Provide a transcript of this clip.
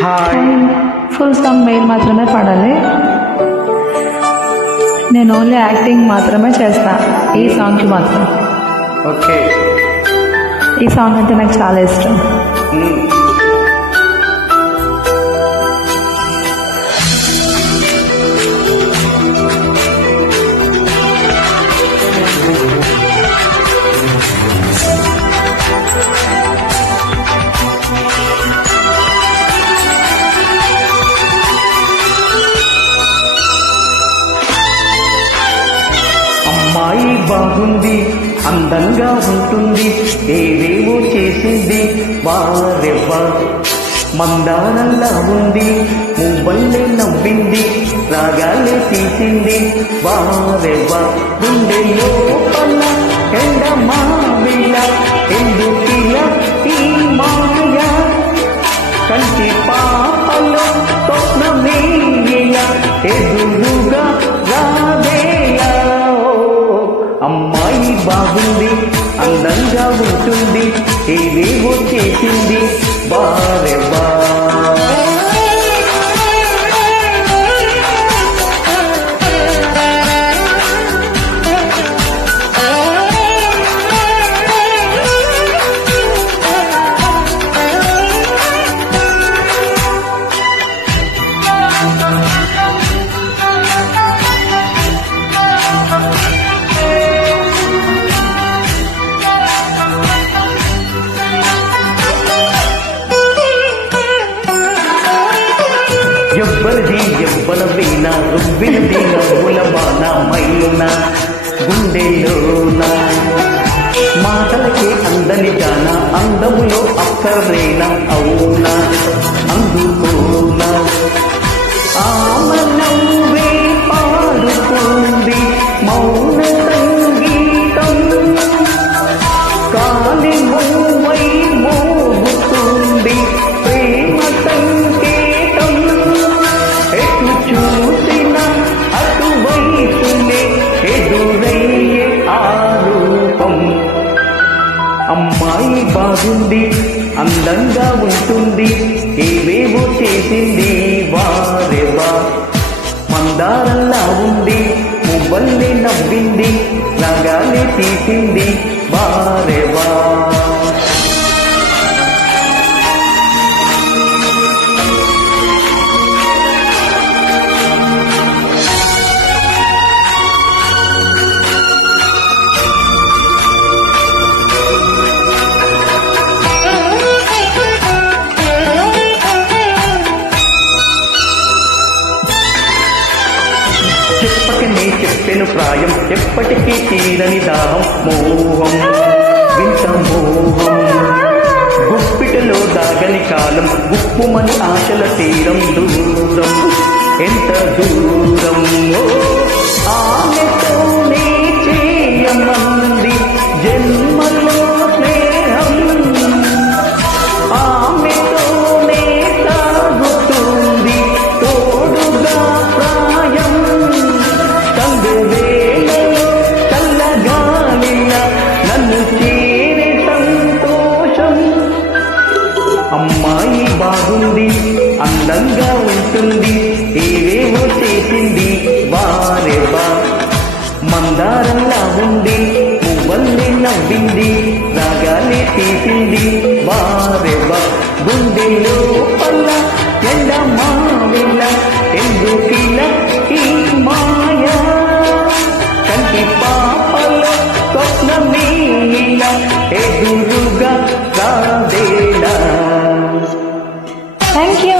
Hi. Full song mail మాత్రమే పాడాలి. నేను ఓన్లీ యాక్టింగ్ మాత్రమే చేస్తా ఈ సాంగ్కి మాత్రం. ఓకే. ఈ సాంగ్ అంటే నాకు చాలా ఇష్టం. అమ్మాయి బాగుంది, అందంగా ఉంటుంది, ఏవేవో చేసింది, వారెవ్వా మందారంలా ఉంది, మువ్వల్లే నవ్వింది, రాగాలే తీసింది, వారెవ్వా గుండెల్లో పల్ల ఎండ మావిల ఎందుకిలా ఈ మాయ కంటి పాపలో స్వప్నమే ఇలా ఎదురుగా రావేలా. అమ్మాయి బాగుంది, అందంగా ఉంటుంది, ఏవేవో చేసింది, బారెవా ఎవ్వరిది ఎవ్వల వీణ రువ్వినది నవ్వుల బాణ మైలున గుండెలోన మాటలకే అందని గాన అందములో అక్కరేన అవునా అందుకోనా ఆమె నవ్వే పాడుతుంది మౌన సంగీతం కాలి మూవై మోగుతుంది ప్రేమ సంకేతం ఎటు చూసిన అటువైపునే ఎదురయ్యే ఆరూపం. అమ్మాయి బాగుంది, అందంగా ఉంటుంది, ఏవేవో చేసింది, వారెవా మందారంలా ఉంది, మువ్వల్లే నవ్వింది, రాగాలే తీసింది, వారెవా. చెప్పకనే చెప్పెను ప్రాయం, ఎప్పటికీ తీరని దాహం, మోహం వింత మోహం, గుప్పిటలో దాగని కాలం, గుప్పుమని ఆశల తీరం, దూరం ఎంత దూరం. ఆమెతోనే చేయమంది జన్మలో స్నేహం, ఆమెతోనే సాగుతుంది తోడుగా ప్రాయం, చంద్రవేళలో చల్లగాలిలా నన్ను చేరే సంతోషం. అమ్మాయి బాగుంది, అందంగా ఉంటుంది, ఏవేవో చేసింది, వారెవా మందారంలా ఉంది, మువ్వల్లే నవ్వింది, రాగాలే తీసింది, వారెవా గుండెల్లో పల్ల ఎండ మావిల ఎందుకిలా ఈ మాయ కంటి పాపలో స్వప్నమే ఇలా ఎదురుగా రాదేలా. Thank you.